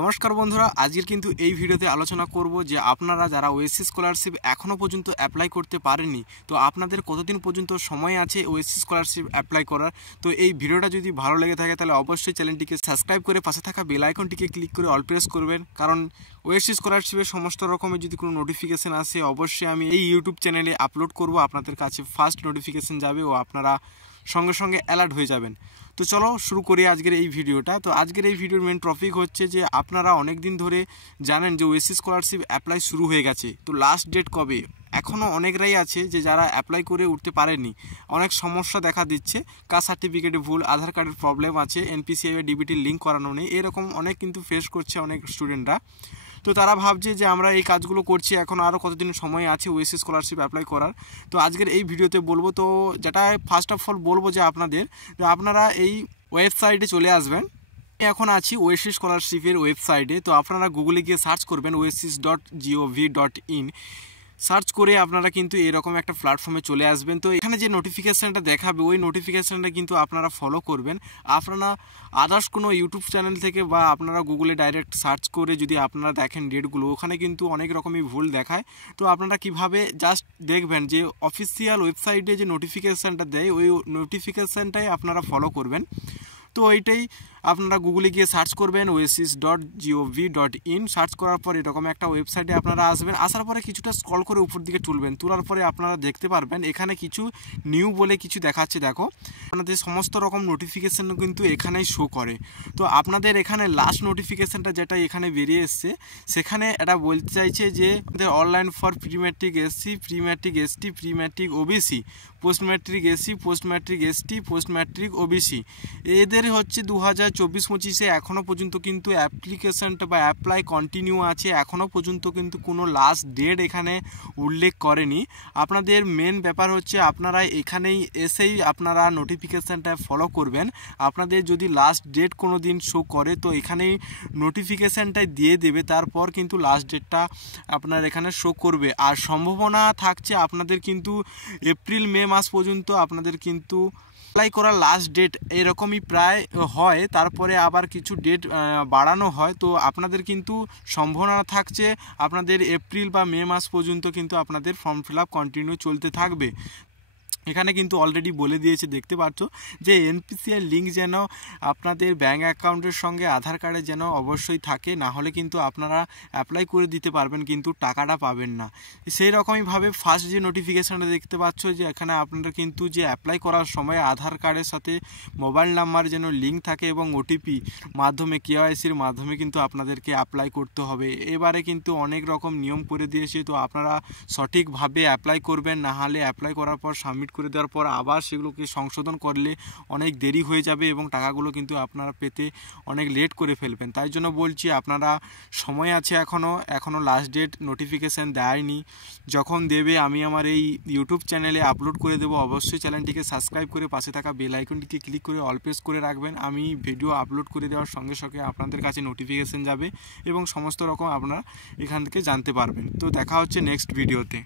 नमस्कार बंधुरा आजकेर किन्तु এই ভিডিওতে আলোচনা করব যে আপনারা যারা ওএসসি স্কলারশিপ এখনো পর্যন্ত অ্যাপ্লাই করতে পারেননি তো আপনাদের কতদিন পর্যন্ত সময় আছে ওএসসি স্কলারশিপ অ্যাপ্লাই করার। তো এই ভিডিওটা যদি ভালো লেগে থাকে তাহলে অবশ্যই চ্যানেলটিকে সাবস্ক্রাইব করে পাশে থাকা বেল আইকনটিকে ক্লিক করে অল প্রেস করবেন, কারণ ওএসসি স্কলারশিপের সমস্ত রকমের যদি কোনো নোটিফিকেশন আসে অবশ্যই আমি এই ইউটিউব চ্যানেলে আপলোড করব, আপনাদের কাছে ফার্স্ট নোটিফিকেশন যাবে ও আপনারা সঙ্গে সঙ্গে অ্যালার্ট হয়ে যাবেন। তো চলো শুরু করি আজকের এই ভিডিওটা। তো আজকের এই ভিডিওর মেন টপিক হচ্ছে যে আপনারা অনেক দিন ধরে জানেন যে ওএসসি স্কলারশিপ অ্যাপ্লাই শুরু হয়ে গেছে, তো লাস্ট ডেট কবে এখনও অনেকরাই আছে যে যারা অ্যাপ্লাই করে উঠতে পারেনি। অনেক সমস্যা দেখা দিচ্ছে, কাস্ট সার্টিফিকেটে ভুল, আধার কার্ডের প্রবলেম আছে, এনপিসিআই বা ডিবিটির লিঙ্ক করানো নেই, এরকম অনেক কিন্তু ফেস করছে অনেক স্টুডেন্টরা। তো তারা ভাবছে যে আমরা এই কাজগুলো করছি, এখন আরও কতদিন সময় আছে ওএসসি স্কলারশিপ অ্যাপ্লাই করার। তো আজকের এই ভিডিওতে বলবো, তো যেটা ফার্স্ট অফ অল বলবো যে আপনারা এই ওয়েবসাইটে চলে আসবেন। এখন আছি ওএসসি স্কলারশিপের ওয়েবসাইটে। তো আপনারা গুগলে গিয়ে সার্চ করবেন oasis.gov.in, সার্চ করে আপনারা কিন্তু এরকম একটা প্ল্যাটফর্মে চলে আসবেন। তো এখানে যে নোটিফিকেশানটা দেখাবে ওই নোটিফিকেশানটা কিন্তু আপনারা ফলো করবেন। আপনারা আদার্স কোনো ইউটিউব চ্যানেল থেকে বা আপনারা গুগলে ডাইরেক্ট সার্চ করে যদি আপনারা দেখেন ডেটগুলো, ওখানে কিন্তু অনেক রকমই ভুল দেখায়। তো আপনারা কিভাবে জাস্ট দেখবেন যে অফিসিয়াল ওয়েবসাইটে যে নোটিফিকেশানটা দেয় ওই নোটিফিকেশানটাই আপনারা ফলো করবেন। তো এইটাই আপনারা গুগলে গিয়ে সার্চ করবেন oasis.gov.in, সার্চ করার পর এরকম একটা ওয়েবসাইটে আপনারা আসবেন। আসার পরে কিছুটা স্ক্রল করে উপর দিকে তুলবেন, তোলার পরে আপনারা দেখতে পারবেন এখানে কিছু নিউ বলে কিছু দেখাচ্ছে। দেখো আপনাদের সমস্ত রকম নোটিফিকেশান কিন্তু এখানেই শো করে। তো আপনাদের এখানে লাস্ট নোটিফিকেশানটা যেটা এখানে বেরিয়ে এসছে সেখানে এটা বলতে চাইছে যে আমাদের online for pre matric SC, pre matric ST, pre matric OBC, post matric SC, post matric ST, post matric OBC, এদের হচ্ছে 2024-25 এখনও পর্যন্ত কিন্তু অ্যাপ্লিকেশনটা বা অ্যাপ্লাই কন্টিনিউ আছে, এখনও পর্যন্ত কিন্তু কোনো লাস্ট ডেট এখানে উল্লেখ করেনি। আপনাদের মেন ব্যাপার হচ্ছে আপনারা এখানেই এসেই আপনারা নোটিফিকেশানটা ফলো করবেন। আপনাদের যদি লাস্ট ডেট কোনো দিন শো করে তো এখানেই নোটিফিকেশানটাই দিয়ে দেবে, তারপর কিন্তু লাস্ট ডেটটা আপনার এখানে শো করবে। আর সম্ভাবনা থাকছে আপনাদের কিন্তু এপ্রিল মে মাস পর্যন্ত আপনাদের কিন্তু অ্যাপ্লাই করার লাস্ট ডেট এরকমই প্রায় হয়, তারপরে আবার কিছু ডেট বাড়ানো হয়। তো আপনাদের কিন্তু সম্ভাবনা থাকছে আপনাদের এপ্রিল বা মে মাস পর্যন্ত কিন্তু আপনাদের ফর্ম ফিল আপ কন্টিনিউ চলতে থাকবে। এখানে কিন্তু অলরেডি বলে দিয়েছে, দেখতে পাচ্ছ যে এনপিসিআই লিঙ্ক যেন আপনাদের ব্যাঙ্ক অ্যাকাউন্টের সঙ্গে আধার কার্ডে যেন অবশ্যই থাকে, না হলে কিন্তু আপনারা অ্যাপ্লাই করে দিতে পারবেন কিন্তু টাকাটা পাবেন না। সেই রকমইভাবে ফার্স্ট যে নোটিফিকেশানটা দেখতে পাচ্ছ যে এখানে আপনারা কিন্তু যে অ্যাপ্লাই করার সময় আধার কার্ডের সাথে মোবাইল নাম্বার যেন লিঙ্ক থাকে এবং ওটিপি মাধ্যমে কেওয়াইসির মাধ্যমে কিন্তু আপনাদেরকে অ্যাপ্লাই করতে হবে। এবারে কিন্তু অনেক রকম নিয়ম করে দিয়েছে, তো আপনারা সঠিকভাবে অ্যাপ্লাই করবেন, না হলে অ্যাপ্লাই করার পর সাবমিট করে দেওয়ার পর আবার সেগুলোকে সংশোধন করলে অনেক দেরি হয়ে যাবে এবং টাকাগুলো কিন্তু আপনারা পেতে অনেক লেট করে ফেলবেন। তাই জন্য বলছি আপনারা সময় আছে, এখনও লাস্ট ডেট নোটিফিকেশান দেয়নি। যখন দেবে আমি আমার এই ইউটিউব চ্যানেলে আপলোড করে দেবো, অবশ্যই চ্যানেলটিকে সাবস্ক্রাইব করে পাশে থাকা বেল আইকনটিকে ক্লিক করে অল প্রেস করে রাখবেন। আমি ভিডিও আপলোড করে দেওয়ার সঙ্গে সঙ্গে আপনাদের কাছে নোটিফিকেশান যাবে এবং সমস্ত রকম আপনারা এখান থেকে জানতে পারবেন। তো দেখা হচ্ছে নেক্সট ভিডিওতে।